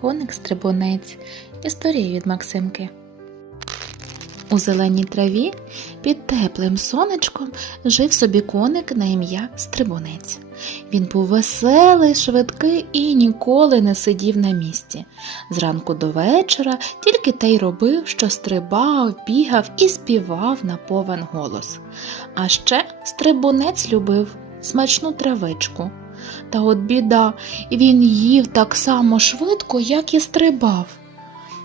Коник стрибунець. Історія від Максимки. У зеленій траві під теплим сонечком жив собі коник на ім'я Стрибунець. Він був веселий, швидкий і ніколи не сидів на місці. Зранку до вечора тільки те й робив, що стрибав, бігав і співав на повен голос. А ще стрибунець любив смачну травичку. Та от біда, він їв так само швидко, як і стрибав.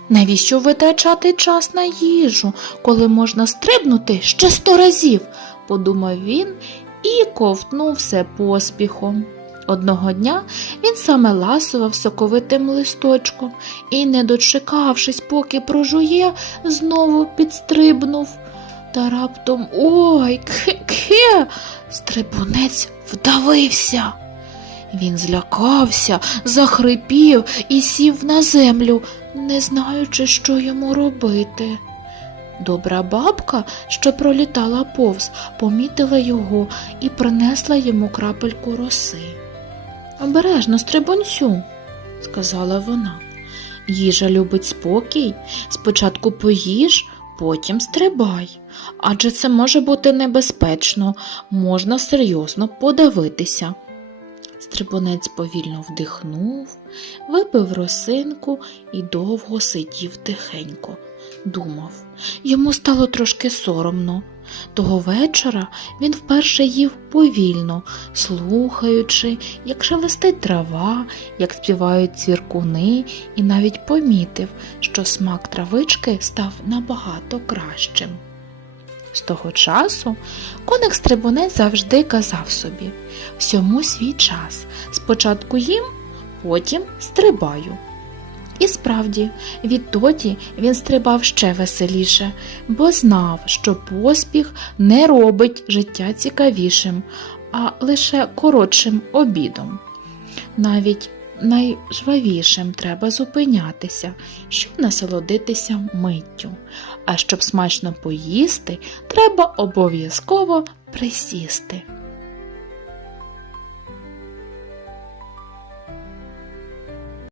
Навіщо витрачати час на їжу, коли можна стрибнути ще сто разів? подумав він і ковтнув все поспіхом. Одного дня він саме ласував соковитим листочком і, не дочекавшись, поки прожує, знову підстрибнув. Та раптом ой, ке-ке, стрибунець вдавився. Він злякався, захрипів і сів на землю, не знаючи, що йому робити. Добра бабка, що пролітала повз, помітила його і принесла йому крапельку роси. Обережно, стрибунцю, сказала вона. Їжа любить спокій, спочатку поїж, потім стрибай. Адже це може бути небезпечно, можна серйозно подавитися. Стрибунець повільно вдихнув, випив росинку і довго сидів тихенько. Думав, йому стало трошки соромно. Того вечора він вперше їв повільно, слухаючи, як шелестить трава, як співають цвіркуни, і навіть помітив, що смак травички став набагато кращим. З того часу коник стрибунець завжди казав собі всьому свій час. Спочатку їм, потім стрибаю. І справді, відтоді він стрибав ще веселіше, бо знав, що поспіх не робить життя цікавішим, а лише коротшим обідом. Навіть найжвавішим треба зупинятися, щоб насолодитися миттю. А щоб смачно поїсти, треба обов'язково присісти.